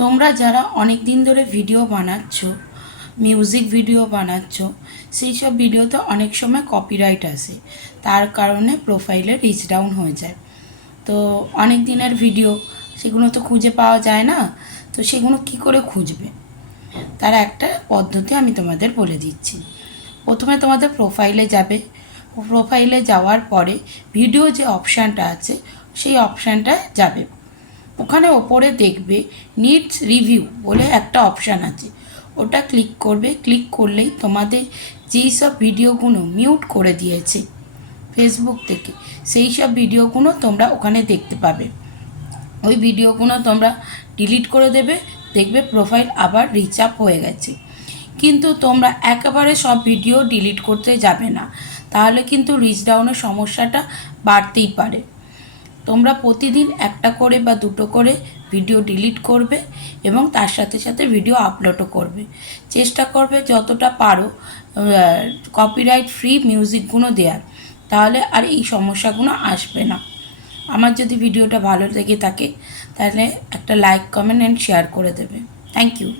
তোমরা যারা অনেক দিন ধরে ভিডিও বানাচ্ছ, মিউজিক ভিডিও বানাচ্ছ, সেই সব ভিডিওতে অনেক সময় কপিরাইট আসে, তার কারণে প্রোফাইলে রিচ ডাউন হয়ে যায়। তো অনেক দিনের ভিডিও, সেগুলো তো খুঁজে পাওয়া যায় না। তো সেগুলো কি করে খুঁজবে, তার একটা পদ্ধতি আমি তোমাদের বলে দিচ্ছি। প্রথমে তোমাদের প্রোফাইলে যাবে। প্রোফাইলে যাওয়ার পরে ভিডিও যে অপশানটা আছে সেই অপশানটায় যাবে। ওখানে ওপরে দেখবে নিডস রিভিউ বলে একটা অপশান আছে, ওটা ক্লিক করবে। ক্লিক করলেই তোমাদের যেই সব ভিডিওগুলো মিউট করে দিয়েছে ফেসবুক থেকে, সেই সব ভিডিওগুলো তোমরা ওখানে দেখতে পাবে। ওই ভিডিওগুলো তোমরা ডিলিট করে দেবে, দেখবে প্রোফাইল আবার রিচ আপ হয়ে গেছে। কিন্তু তোমরা একেবারে সব ভিডিও ডিলিট করতে যাবে না, তাহলে কিন্তু রিচ ডাউনের সমস্যাটা বাড়তেই পারে। তোমরা প্রতিদিন একটা করে বা দুটো করে ভিডিও ডিলিট করবে এবং তার সাথে সাথে ভিডিও আপলোডও করবে। চেষ্টা করবে যতটা পারো কপিরাইট ফ্রি মিউজিকগুলো দেওয়ার, তাহলে আর এই সমস্যাগুলো আসবে না। আমার যদি ভিডিওটা ভালো লেগে থাকে তাহলে একটা লাইক, কমেন্ট অ্যান্ড শেয়ার করে দেবে। Thank you.